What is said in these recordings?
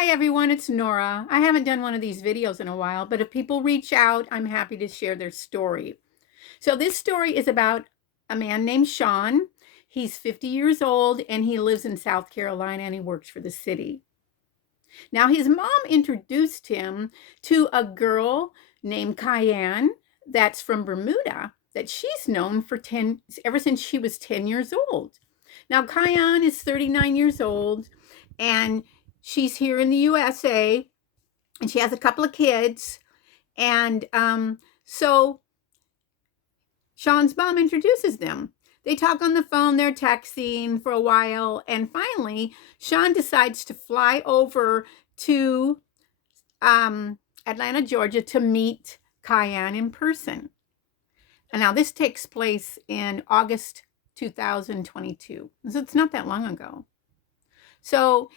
Hi everyone, it's Nora. I haven't done one of these videos in a while, but if people reach out, I'm happy to share their story. So this story is about a man named Sean. He's 50 years old and he lives in South Carolina and he works for the city. Now his mom introduced him to a girl named Cayenne that's from Bermuda that she's known for ever since she was 10 years old. Now Cayenne is 39 years old and she's here in the USA and she has a couple of kids. And so Sean's mom introduces them. They talk on the phone, they're texting for a while, and finally, Sean decides to fly over to Atlanta, Georgia to meet Cayenne in person. And now this takes place in August 2022. So it's not that long ago. So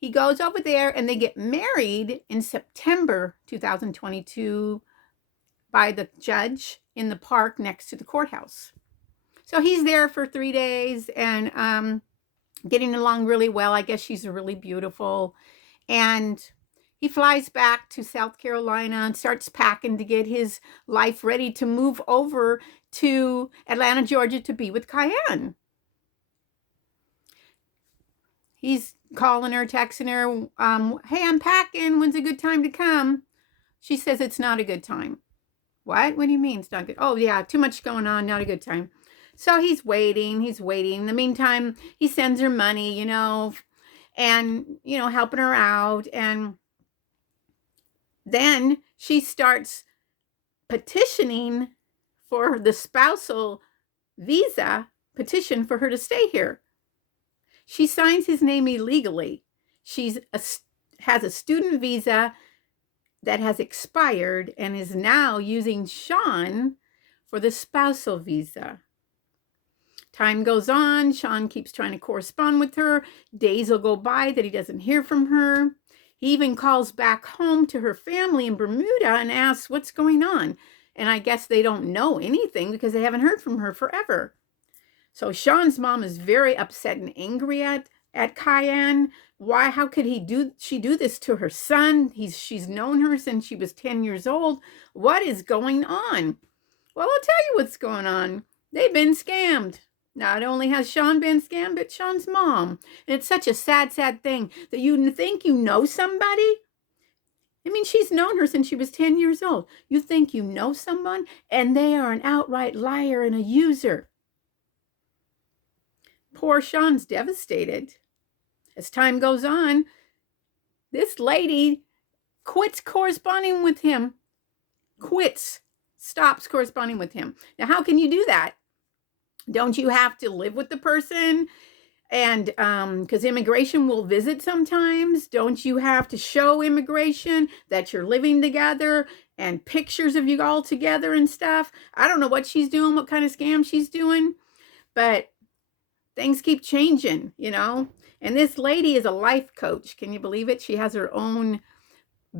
he goes over there and they get married in September 2022 by the judge in the park next to the courthouse. So he's there for 3 days and getting along really well. I guess she's really beautiful. And he flies back to South Carolina and starts packing to get his life ready to move over to Atlanta, Georgia to be with Cayenne. He's calling her, texting her, hey, I'm packing. When's a good time to come? She says it's not a good time. What? What do you mean it's not good? Oh, yeah, too much going on, not a good time. So he's waiting. In the meantime, he sends her money, and, helping her out. And then she starts petitioning for the spousal visa petition for her to stay here. She signs his name illegally. She has a student visa that has expired and is now using Sean for the spousal visa. Time goes on. Sean keeps trying to correspond with her. Days will go by that he doesn't hear from her. He even calls back home to her family in Bermuda and asks what's going on. And I guess they don't know anything because they haven't heard from her forever. So Sean's mom is very upset and angry at Cayenne. Why? How could she do this to her son? She's known her since she was 10 years old. What is going on? Well, I'll tell you what's going on. They've been scammed. Not only has Sean been scammed, but Sean's mom. And it's such a sad, sad thing that you think you know somebody. I mean, she's known her since she was 10 years old. You think you know someone, and they are an outright liar and a user. Poor Sean's devastated. As time goes on, this lady quits corresponding with him. Stops corresponding with him. Now, how can you do that? Don't you have to live with the person? And because immigration will visit sometimes, don't you have to show immigration that you're living together and pictures of you all together and stuff? I don't know what she's doing, what kind of scam she's doing, but things keep changing, And this lady is a life coach. Can you believe it? She has her own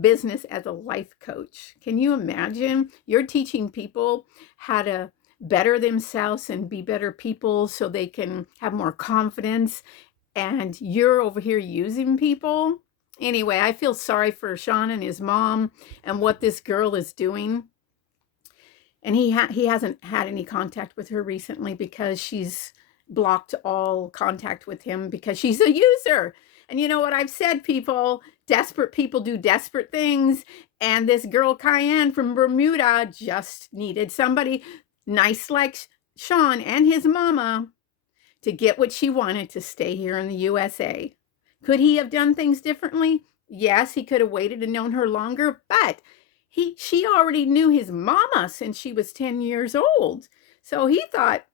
business as a life coach. Can you imagine? You're teaching people how to better themselves and be better people so they can have more confidence. And you're over here using people. Anyway, I feel sorry for Sean and his mom and what this girl is doing. And he hasn't had any contact with her recently because she's blocked all contact with him because she's a user. And you know what I've said, people, desperate people do desperate things. And this girl Cayenne from Bermuda just needed somebody nice like Sean and his mama to get what she wanted to stay here in the USA. Could he have done things differently? Yes, he could have waited and known her longer, but she already knew his mama since she was 10 years old. So he thought,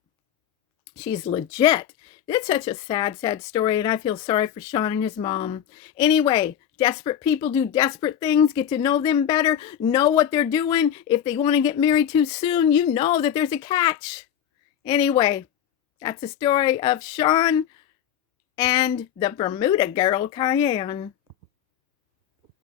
she's legit. It's such a sad, sad story, and I feel sorry for Sean and his mom. Anyway, desperate people do desperate things. Get to know them better. Know what they're doing. If they want to get married too soon, you know that there's a catch. Anyway, that's the story of Sean and the Bermuda girl, Cayenne.